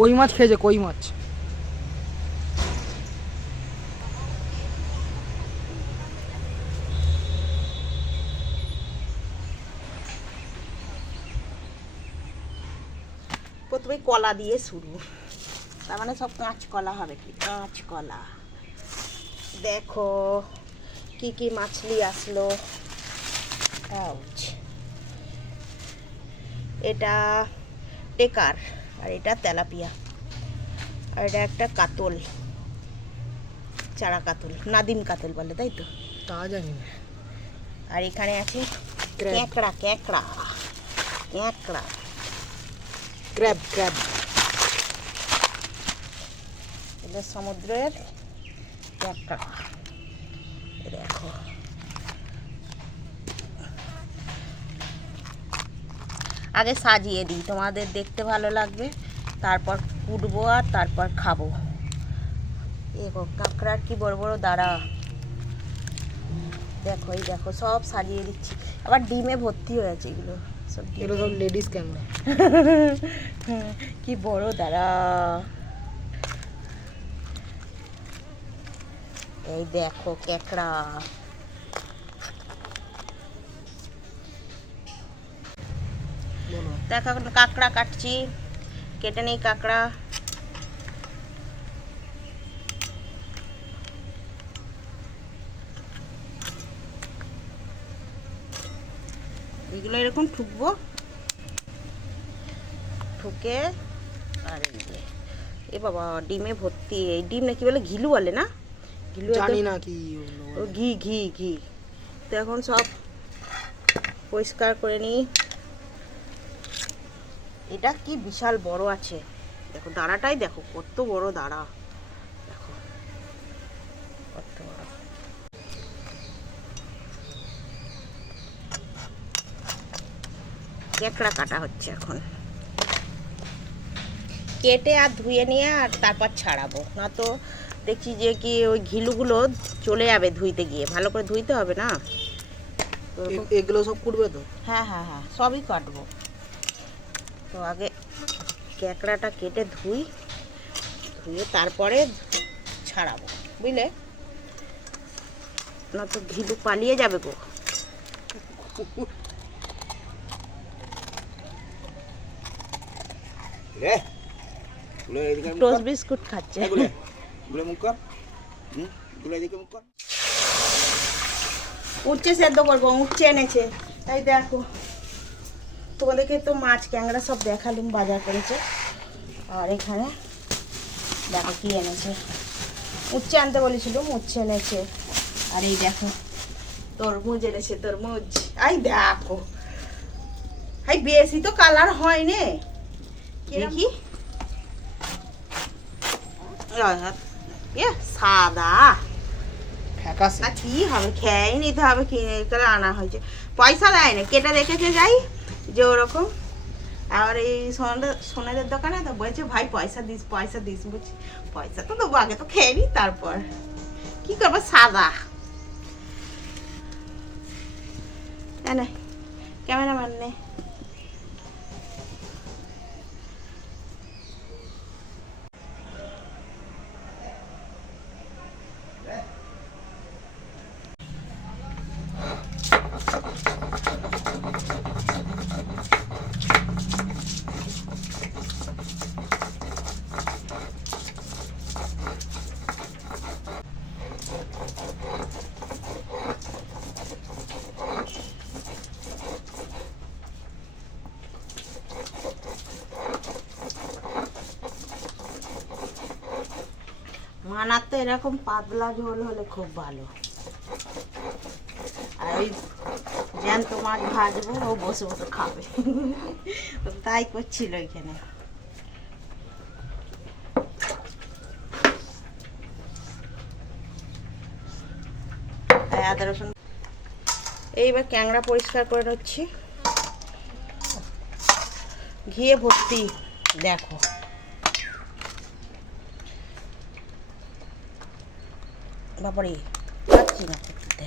কই মাছ খেয়েছে, কই মাছ? প্রথমে কলা দিয়ে শুরু। তার মানে সব কাঁচকলা হবে কি? কাঁচকলা। দেখো, কি কি মাছলি আসলো? এটা টেকার। আর এটা তেলাপিয়া। আর এটা একটা কাতল। চারা কাতল। নাদিম কাতল বলে তাই তো? তা জানি না। আর এখানে আছে Crab. ক্যাঁকড়া ক্যাঁকড়া ক্যাঁকড়া। ক্র্যাব ক্র্যাব এটা সমুদ্রের ক্যাঁকড়া এই দেখো আগে সাজিয়ে দিই। তোমাদের দেখতে ভালো লাগবে। তারপর কুটবো আর তারপর খাব। দেখো কাঁকড়ার কি বড় বড় দাঁড়া। দেখো এই দেখো সব সাজিয়ে দিচ্ছি। আবার ডিমে ভর্তি হয়ে আছে এগুলো। সব এগুলো সব লেডিস ক্যামেরা কি বড় দাঁড়া। এই দেখো ক্যাকড়া দেখো এখন কাঁকড়া কাটছি। কেটে নেই কাঁকড়া। এগুলো এরকম ঠুকবো। ঠুকে আর এই যে এ বাবা ডিমে ভর্তি। এই ডিম নাকি বলে ঘিলু বলে না? ঘিলু জানি না কি ও ঘি ঘি ঘি। তো এখন সব পরিষ্কার করে নিই। এটা কি বিশাল বড় আছে? দেখো দাঁড়াটাই দেখো কত বড় দাঁড়া। দেখো কত বড়। কেকড়া কাটা হচ্ছে এখন। কেটে আর ধুয়ে নিয়ে আর তারপর ছাড়াবো। না তো দেখছি যে কি ওই ঘিলুগুলো চলে যাবে ধুইতে গিয়ে। ভালো করে ধুইতে হবে না? এগুলো সব কুটবে তো? হ্যাঁ হ্যাঁ হ্যাঁ সবই কাটবো। তো আগে ক্যাকড়াটা কেটে ধুই ধুয়ে তারপরে ছাড়াবো বুঝলে? না তো ঘিলু পালিয়ে যাবে গো। টোস্ট বিস্কুট খাচ্ছে। উচ্ছে সেদ্ধ করব উঠছে এনেছে। তাই দেখো। তোমাদেরকে তো মাছ ক্যাংড়া সব দেখালুম বাজার করেছে। আর এখানে দেখো কি এনেছে। উচ্ছে আনতে বলেছিলুম উচ্ছে এনেছে। আর এই দেখো তরমুজ এনেছে তরমুজ। আই দেখো। হাই বেশি তো কালার হয় নে। দেখি। সাদা। কি হবে? খেয়েই নিতে হবে কিনে করে আনা হয়েছে। পয়সা দেয় না কেটে রেখেছে যাই। যে ওরকম। আর এই সোনাদের দোকানে তো বলছে, ভাই, পয়সা দিস পয়সা দিস। বলছি, পয়সা তো দেবো, আগে তো খেয়ে নি, তারপর। কি করব, সাদা? কেমন ক্যামেরাম্যান নে। মানার তো এরকম পাতলা ঝোল হলে খুব ভালো। আর ওই জ্যান্ত মাছ ভাজবো, ও বসে বসে খাবে। তাই করছিল এখানে। আদা রসুন। এইবার ক্যাংড়া পরিষ্কার করে নিচ্ছি। ঘিয়ে ভর্তি, দেখো। বাবারে পাচ্ছি না করতে।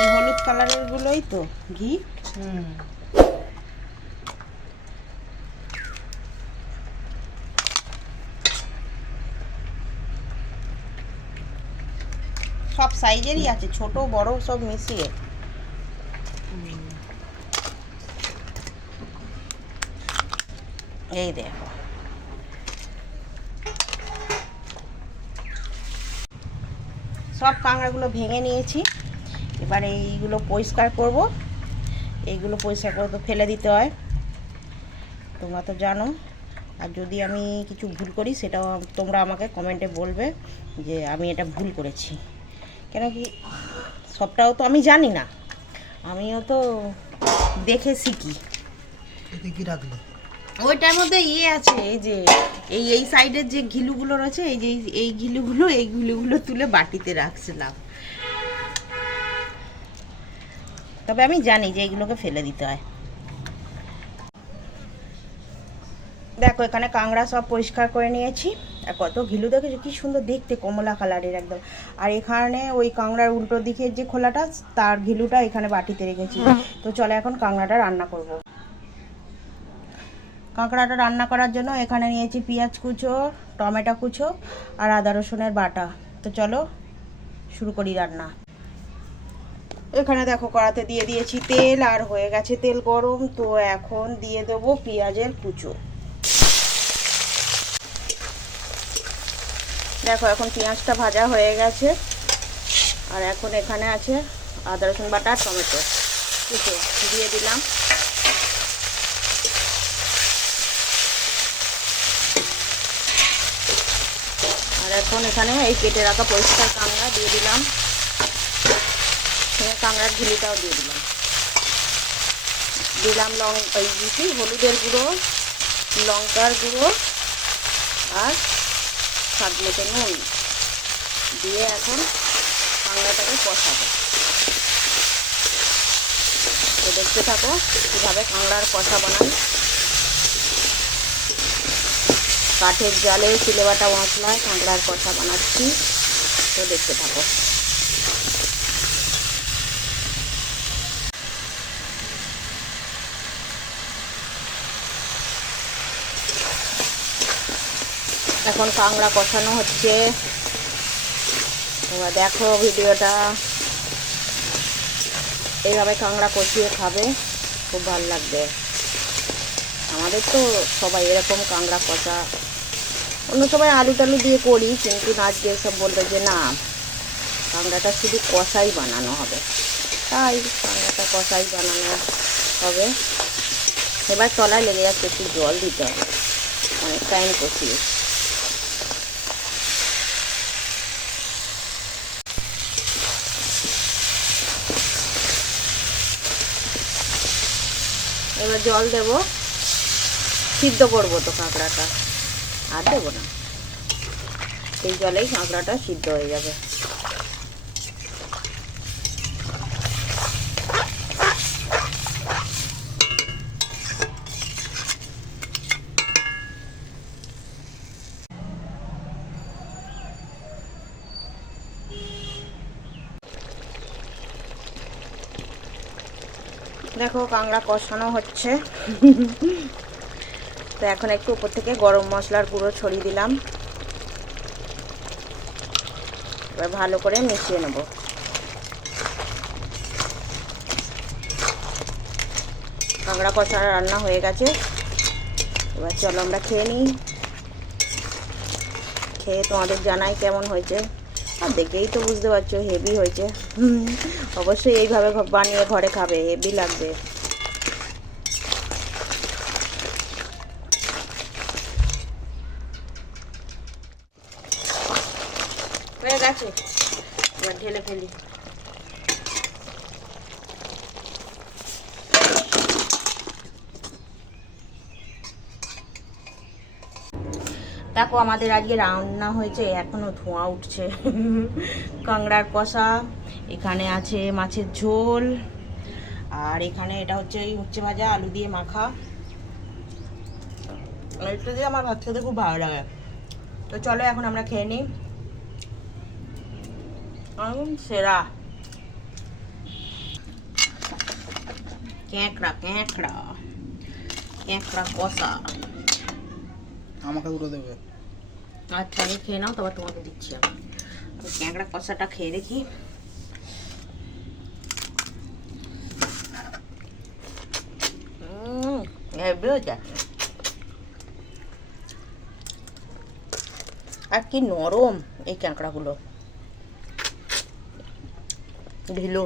এই হলুদ কালারের গুলোই তো ঘি। সব সাইজেরই আছে ছোট বড় সব মিশিয়ে। এই দেখো। সব কাঁকড়াগুলো ভেঙে নিয়েছি। এবারে এইগুলো পরিষ্কার করব। এইগুলো পরিষ্কার করে তো ফেলে দিতে হয়। তোমরা তো জানো। আর যদি আমি কিছু ভুল করি সেটাও তোমরা আমাকে কমেন্টে বলবে যে আমি এটা ভুল করেছি। কেন কি সবটাও তো আমি জানি না। আমিও তো দেখে শিখি। ওইটার মধ্যে ইয়ে আছে এই যে এই এই সাইডের যে ঘিলুগুলো রয়েছে, এই যে, এই- ঘিলুগুলো, এই ঘিলুগুলো তুলে বাটিতে রাখছিলাম। তবে আমি জানি যে এইগুলোকে ফেলে দিতে হয়। দেখো, এখানে কাংড়া সব পরিষ্কার করে নিয়েছি। আর কত ঘিলু দেখেছ? কি সুন্দর দেখতে, কমলা কালারের একদম। আর এখানে ওই কাংড়ার উল্টো দিকের যে খোলাটা, তার ঘিলুটা এখানে বাটিতে রেখেছি। তো চলো এখন কাংড়াটা রান্না করব। কাঁকড়াটা রান্না করার জন্য এখানে নিয়েছি পেঁয়াজ কুচো, টমেটো কুচো আর আদা রসুনের বাটা। তো চলো শুরু করি রান্না। এখানে দেখো কড়াতে দিয়ে দিয়েছি তেল, আর হয়ে গেছে তেল গরম, তো এখন দিয়ে দেবো পেঁয়াজের কুচো। দেখো এখন পেঁয়াজটা ভাজা হয়ে গেছে, আর এখন এখানে আছে আদা রসুন বাটা, টমেটো। কুচো, দিয়ে দিলাম। এখন এখানে এই কেটে রাখা পরিষ্কার কাঁকড়া দিয়ে দিলাম। কাঁকড়ার ঝুলিটাও দিয়ে দিলাম। দিলাম লং এই কি হলুদের গুঁড়ো, লঙ্কার গুঁড়ো আর স্বাদ মতো নুন। দিয়ে এখন কাঁকড়াটাকে কষাবো। তো দেখতে থাকো কীভাবে কাঁকড়ার কষা বানাই। কাঠের জালে সিলেবাটা মশলায় কাঁকড়ার কষা বানাচ্ছি। তো দেখতে থাকো। এখন কাঁকড়া কষানো হচ্ছে। এবার দেখো ভিডিওটা। এইভাবে কাঁকড়া কষিয়ে খাবে, খুব ভালো লাগবে। আমাদের তো সবাই এরকম কাঁকড়া কষা অন্য সময় আলু টালু দিয়ে করি, কিন্তু আজকে সব বলবে যে না, কাঁকড়াটা শুধু কষাই বানানো হবে। তাই কাঁকড়াটা কষাই বানানো হবে। এবার তলায় লেগে যাচ্ছে একটু জল দিতে হবে। অনেক টাইম কষিয়ে। এবার জল দেব। সিদ্ধ করব তো কাঁকড়াটা। আর দেবো না। এই জলেই কাঁকড়াটা সিদ্ধ হয়ে যাবে। দেখো কাঁকড়া কষানো হচ্ছে। তো এখন একটু উপর থেকে গরম মশলার গুঁড়ো ছড়িয়ে দিলাম। এবার ভালো করে মিশিয়ে নেব। কাঁকড়া কষা রান্না হয়ে গেছে। এবার চলো আমরা খেয়ে নিই। খেয়ে তোমাদের জানাই কেমন হয়েছে। আর দেখেই তো বুঝতে পারছ, হেভি হয়েছে। অবশ্যই এইভাবে বানিয়ে ঘরে খাবে, হেভি লাগবে। হয়ে গেছে এবার ঢেলে ফেলি। দেখো, আমাদের আজকে রান্না হয়েছে, এখনও ধোঁয়া উঠছে। কাংড়ার কষা, এখানে আছে মাছের ঝোল, আর এখানে এটা হচ্ছে এই উচ্ছে ভাজা, আলু দিয়ে মাখা। এটা দিয়ে আমার ভাত খেতে খুব ভালো লাগে। তো চলো, এখন আমরা খেয়ে নিই। একদম সেরা ক্যাঁকড়া ক্যাঁকড়া ক্যাঁকড়া কষা আমাকে দুটো দেবে আচ্ছা আমি খেয়ে নাও তারপর তোমাকে দিচ্ছি আমি ক্যাংড়া কষাটা খেয়ে দেখি উম, হেবি হয়েছে আর কি নরম এই ক্যাঁকড়াগুলো ঢিলো।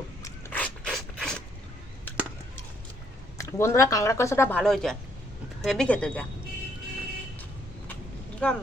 বন্ধুরা কাঁকড়া কষাটা ভালো হয়েছে। হেভি খেতে যা একদম